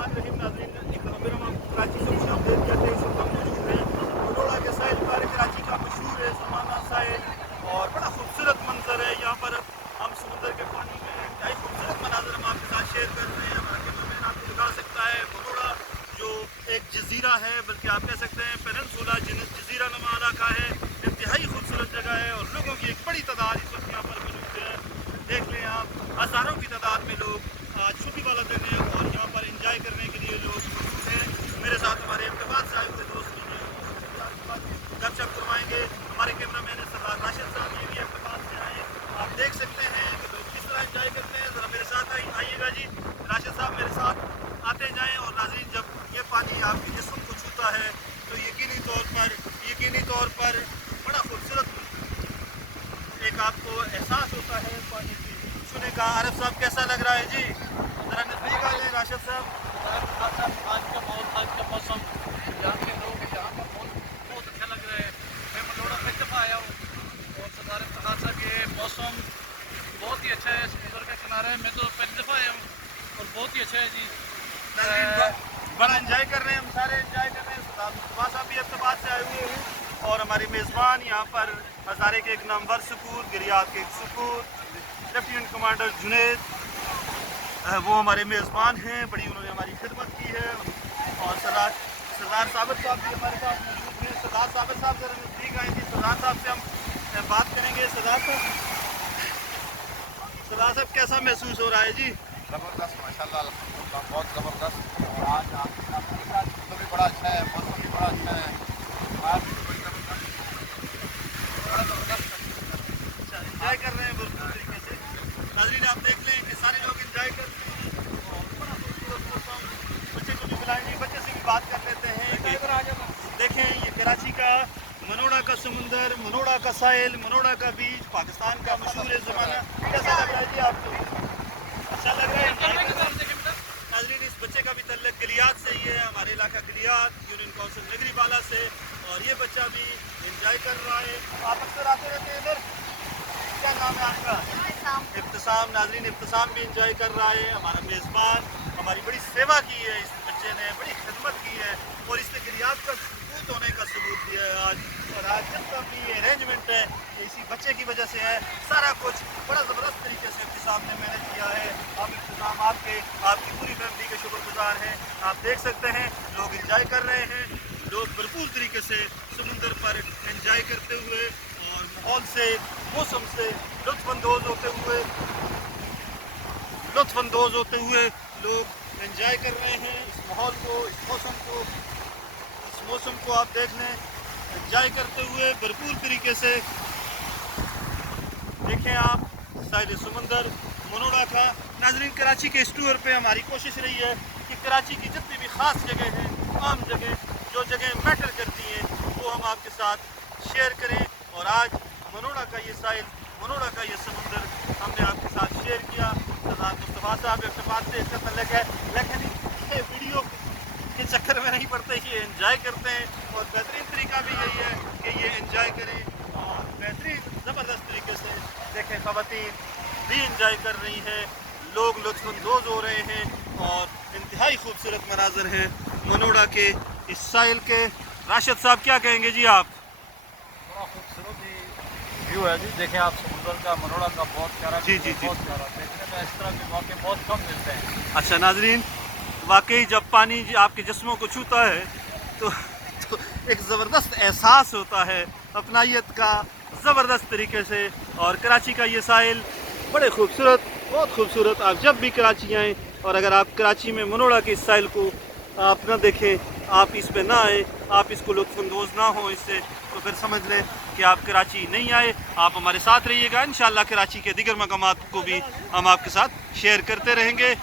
बिस्मिल्लाहिर्रहमानिर्रहीम। नाज़रीन, एक बार हम कराची से खुशामदीद कहते हैं। इस वक्त हम मौजूद हैं मनोड़ा के साहिल पर। कराची का मशहूर है ज़माना साहिल और बड़ा खूबसूरत मंजर है यहाँ पर। हम समुंदर के पानी में इंतहाई खूबसूरत मनाज़र हम आपके साथ शेयर कर रहे हैं। हमारा कैमरामैन आपको दिखा सकता है मनोड़ा जो एक जजीरा है, बल्कि आप कह सकते हैं पेनिनसुला जजीरा नुमा इलाका है। इंतहाई खूबसूरत जगह है और लोगों की एक बड़ी तादाद इस वक्त यहाँ पर मौजूद है। देख लें आप, हज़ारों की तादाद में लोग आज छुट्टी वाला दिन है और यहाँ पर एंजॉय करने के लिए लोग मौजूद हैं। मेरे साथ हमारे इब्तिफाक से आए हुए दोस्त भी हैं, गपशप करवाएंगे। हमारे कैमरामैन सरदार राशिद साहब ये भी इब्तिफाक से आए। आप देख सकते हैं कि लोग किस तरह एंजॉय करते हैं। ज़रा मेरे साथ आइएगा जी। राशिद साहब मेरे साथ आते जाएँ। और नाज़रीन, जब ये पानी आपके जिस्म को छूता है तो यकीनी तौर पर बड़ा खूबसूरत एक आपको एहसास होता है पानी की छूने का। आरिफ साहब कैसा लग रहा है जी? ज़रा नज़दीक आ जाए राशिद साहब। आज का मौसम यहाँ के लोग यहाँ का माहौल बहुत अच्छा लग रहा है। मैं मनोड़ा में दफ़ा आया हूँ और सरदार इफ्तिखार साहब ये मौसम बहुत ही अच्छा है। समुद्र के किनारे मैं तो पहली दफ़ा आया हूँ और बहुत ही अच्छा है जी। बड़ा एंजॉय कर रहे हैं, हम सारे एंजॉय कर रहे हैं। सरदार मुस्तफा साहब भी इफ्तिखार से आए हुए हैं और हमारी मेज़बान यहाँ पर हज़ारे के एक नामवर सुकूत, गिरियात के एक सुकूत, लेफ्टिनेंट कमांडर जुनेद, वो हमारे मेज़बान हैं। बड़ी उन्होंने हमारी खिदमत की है। और सरदार साबिर साहब भी हमारे साथ मौजूद हैं। सरदार साबिर साहब ज़रा नज़दीक आए जी। सरदार साहब से हम बात करेंगे। सरदार साहब कैसा महसूस हो रहा है जी? ज़बरदस्त, माशाल्लाह, अल्हम्दुलिल्लाह, बहुत ज़बरदस्त। और आज आपके साथ भी बड़ा अच्छा है, मौसम भी बड़ा अच्छा है। आज भी बड़ी ज़बरदस्त, बड़ा ज़बरदस्त एंजॉय कर रहे हैं भरपूर तरीके से। नाज़रीन, आप देख लें कि सारे लोग एंजॉय कर रहे हैं और बड़ा खूबसूरत मौसम। बच्चे को भी बुलाएंगे, बच्चे से भी बात कर लेते हैं कि देखें ये कराची का मनोड़ा का समुंदर, मनोड़ा का साहिल, मनोड़ा का बीच, पाकिस्तान का मशहूर है ज़माना। कैसा लग रहा है जी आपको? अच्छा लग रहा है? नाज़रीन, इस बच्चे का भी तल्लुक गिलियात से ही है, हमारे इलाका गिलियात यूनियन काउंसिल नगरी बाला से। और ये बच्चा भी एंजॉय कर रहा है। आप अक्सर आते रहते हैं इधर? क्या नाम है आपका? इब्तिसाम। नाज़रीन, इब्तिसाम भी एंजॉय कर रहा है। हमारा मेज़बान हमारी बड़ी सेवा की है, इस बच्चे ने बड़ी खिदमत की है और इसने गिलियात का सबूत होने का सबूत दिया है आज। और आज जितना भी ये अरेंजमेंट है ये इसी बच्चे की वजह से है। सारा कुछ बड़ा ज़बरदस्त तरीके से इब्तिसाम ने मैनेज किया है। हम इब्तिसाम आपकी पूरी फैमिली के शुक्रगुजार हैं। आप देख सकते हैं लोग एंजॉय कर रहे हैं। लोग भरपूर तरीके से समुंदर पर एंजॉय करते हुए और माहौल से, मौसम से लुत्फ़अंदोज़ होते हुए लोग एंजॉय कर रहे हैं इस माहौल को, इस मौसम को आप देख लें एंजॉय करते हुए भरपूर तरीके से। देखें आप साहिल समुंदर मनोड़ा का। नाज़रीन, कराची के इस टूर पे हमारी कोशिश रही है कि कराची की जितनी भी ख़ास जगह हैं, आम जगह, जो जगह मैटर करती हैं, वो हम आपके साथ शेयर करें। और आज मनोड़ा का ये साहिल, मनोड़ा का ये समुंदर हमने आपके साथ शेयर किया। सरदार मुस्तफा साहब इफ्तिखार से इसका तल्लुक है, लेकिन ये वीडियो के चक्कर में नहीं पड़ते, ये एंजॉय करते हैं। और बेहतरीन तरीका भी यही है कि ये एंजॉय करें और बेहतरीन ज़बरदस्त तरीके से देखें। ख़वातीन भी एंजॉय कर रही हैं, लोग लुत्फ़अंदोज़ हो रहे हैं और इंतहाई खूबसूरत मनाज़र हैं मनोड़ा के इस साहिल के। राशिद साहब क्या कहेंगे जी आप? बड़ा खूबसूरत व्यू है जी। देखें आप समुद्र का, मनोड़ा का बहुत प्यारा जी। बहुत प्यारा। देखने में इस तरह के मौके बहुत कम मिलते हैं। अच्छा नाज़रीन, वाकई जब पानी आपके जिस्मों को छूता है तो एक ज़बरदस्त एहसास होता है अपनाइयत का ज़बरदस्त तरीके से। और कराची का ये साहिल बड़े खूबसूरत, बहुत खूबसूरत। आप जब भी कराची आएँ और अगर आप कराची में मनोड़ा के इस साहिल को आप ना देखें, आप इस पे ना आए, आप इसको लुत्फ़अंदोज़ ना हो इससे, तो फिर समझ लें कि आप कराची नहीं आए। आप हमारे साथ रहिएगा, इंशाअल्लाह कराची के दीगर मकामात को भी हम आपके साथ शेयर करते रहेंगे।